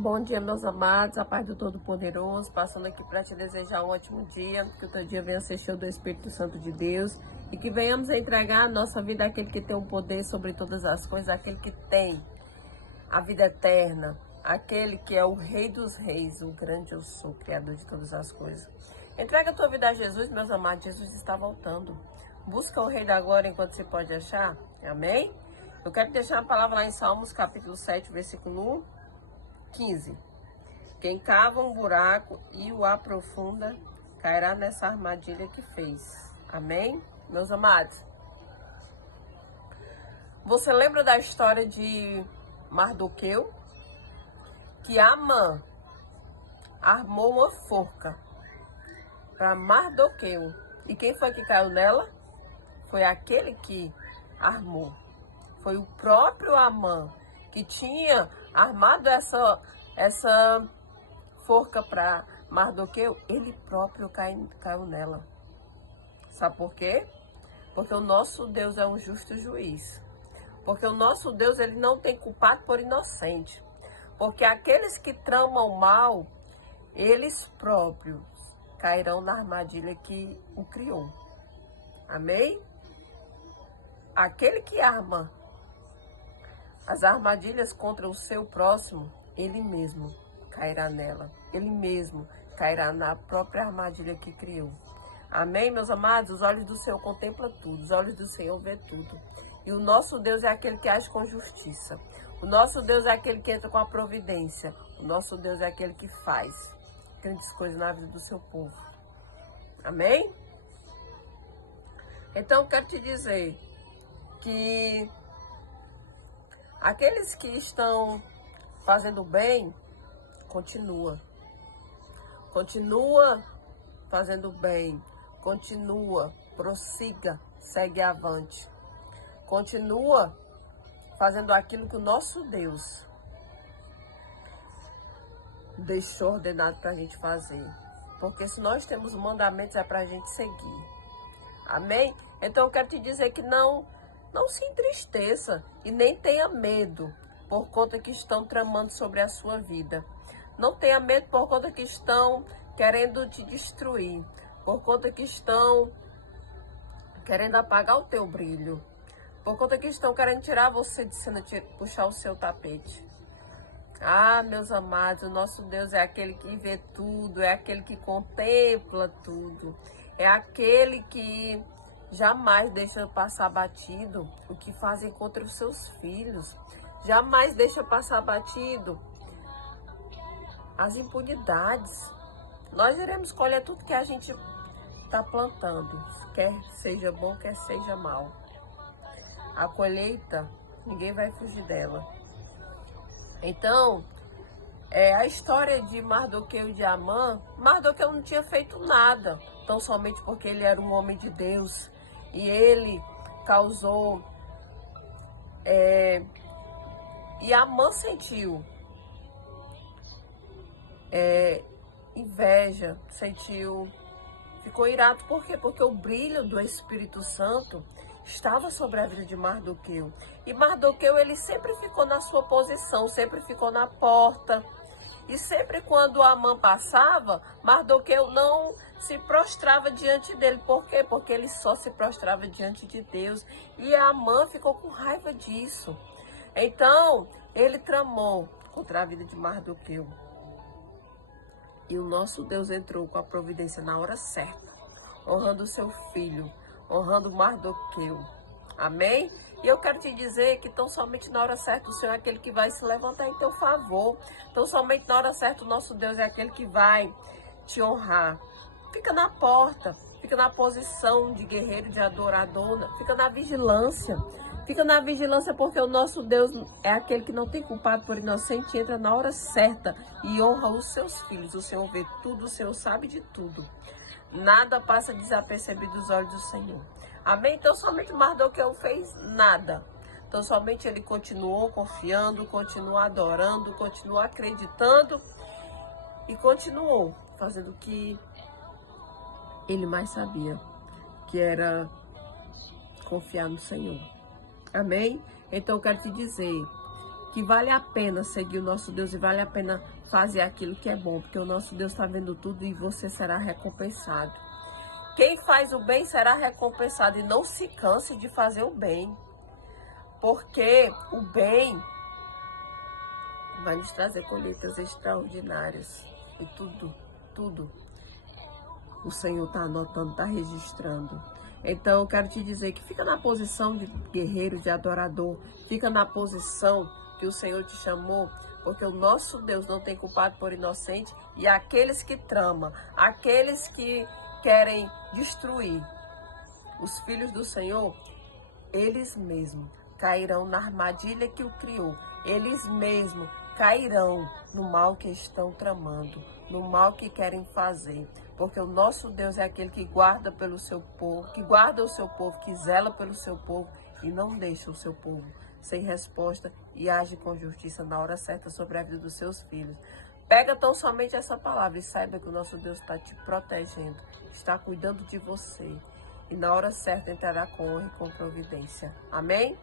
Bom dia, meus amados, a paz do Todo-Poderoso, passando aqui para te desejar um ótimo dia, que o teu dia venha ser cheio do Espírito Santo de Deus e que venhamos entregar a nossa vida àquele que tem o poder sobre todas as coisas, àquele que tem a vida eterna, aquele que é o Rei dos Reis, o grande eu sou, Criador de todas as coisas. Entrega a tua vida a Jesus, meus amados, Jesus está voltando. Busca o Rei da Glória enquanto você pode achar, amém? Eu quero deixar uma palavra lá em Salmos, capítulo 7, versículo 15. Quem cava um buraco e o aprofunda, cairá nessa armadilha que fez. Amém? Meus amados, você lembra da história de Mardoqueu? Que Amã armou uma forca para Mardoqueu. E quem foi que caiu nela? Foi aquele que armou. Foi o próprio Amã que tinha armado essa forca para Mardoqueu. Ele próprio caiu nela. Sabe por quê? Porque o nosso Deus é um justo juiz. Porque o nosso Deus, ele não tem culpado por inocente. Porque aqueles que tramam mal, eles próprios cairão na armadilha que o criou. Amém? Aquele que arma as armadilhas contra o seu próximo, ele mesmo cairá nela. Ele mesmo cairá na própria armadilha que criou. Amém, meus amados? Os olhos do Senhor contemplam tudo, os olhos do Senhor vê tudo. E o nosso Deus é aquele que age com justiça. O nosso Deus é aquele que entra com a providência. O nosso Deus é aquele que faz grandes coisas na vida do seu povo. Amém? Então, eu quero te dizer que aqueles que estão fazendo bem, continua. Continua fazendo bem. Continua, prossiga, segue avante. Continua fazendo aquilo que o nosso Deus deixou ordenado para a gente fazer. Porque se nós temos mandamentos é para a gente seguir. Amém? Então eu quero te dizer que não se entristeça e nem tenha medo por conta que estão tramando sobre a sua vida. Não tenha medo por conta que estão querendo te destruir. Por conta que estão querendo apagar o teu brilho. Por conta que estão querendo tirar você de cena, puxar o seu tapete. Ah, meus amados, o nosso Deus é aquele que vê tudo, é aquele que contempla tudo. É aquele que jamais deixa passar batido o que fazem contra os seus filhos. Jamais deixa passar batido as impunidades. Nós iremos colher tudo que a gente está plantando, quer seja bom, quer seja mal. A colheita, ninguém vai fugir dela. Então, a história de Mardoqueu e de Amã, Mardoqueu não tinha feito nada, tão somente porque ele era um homem de Deus. E ele causou, e Amã sentiu inveja, ficou irado. Por quê? Porque o brilho do Espírito Santo estava sobre a vida de Mardoqueu. E Mardoqueu, ele sempre ficou na sua posição, sempre ficou na porta. E sempre quando Amã passava, Mardoqueu não se prostrava diante dele. Por quê? Porque ele só se prostrava diante de Deus. E Amã ficou com raiva disso. Então, ele tramou contra a vida de Mardoqueu. E o nosso Deus entrou com a providência na hora certa, honrando o seu filho, honrando Mardoqueu. Amém? E eu quero te dizer que tão somente na hora certa o Senhor é aquele que vai se levantar em teu favor. Tão somente na hora certa o nosso Deus é aquele que vai te honrar. Fica na porta, fica na posição de guerreiro, de adorador, fica na vigilância. Fica na vigilância porque o nosso Deus é aquele que não tem culpado por inocente, entra na hora certa e honra os seus filhos. O Senhor vê tudo, o Senhor sabe de tudo. Nada passa desapercebido dos olhos do Senhor. Amém? Então somente Mardoqueu fez nada. Então somente ele continuou confiando, continuou adorando, continuou acreditando e continuou fazendo o que ele mais sabia, que era confiar no Senhor. Amém? Então eu quero te dizer que vale a pena seguir o nosso Deus e vale a pena fazer aquilo que é bom, porque o nosso Deus está vendo tudo e você será recompensado. Quem faz o bem será recompensado, e não se canse de fazer o bem, porque o bem vai nos trazer colheitas extraordinárias. E tudo o Senhor está anotando, está registrando. Então eu quero te dizer que fica na posição de guerreiro, de adorador, fica na posição que o Senhor te chamou, porque o nosso Deus não tem culpado por inocente, e aqueles que tramam, aqueles que querem destruir os filhos do Senhor, eles mesmos cairão na armadilha que o criou, eles mesmos cairão no mal que estão tramando, no mal que querem fazer, porque o nosso Deus é aquele que guarda pelo seu povo, que guarda o seu povo, que zela pelo seu povo e não deixa o seu povo sem resposta e age com justiça na hora certa sobre a vida dos seus filhos. Pega tão somente essa palavra e saiba que o nosso Deus está te protegendo, está cuidando de você e na hora certa entrará com honra e com providência. Amém?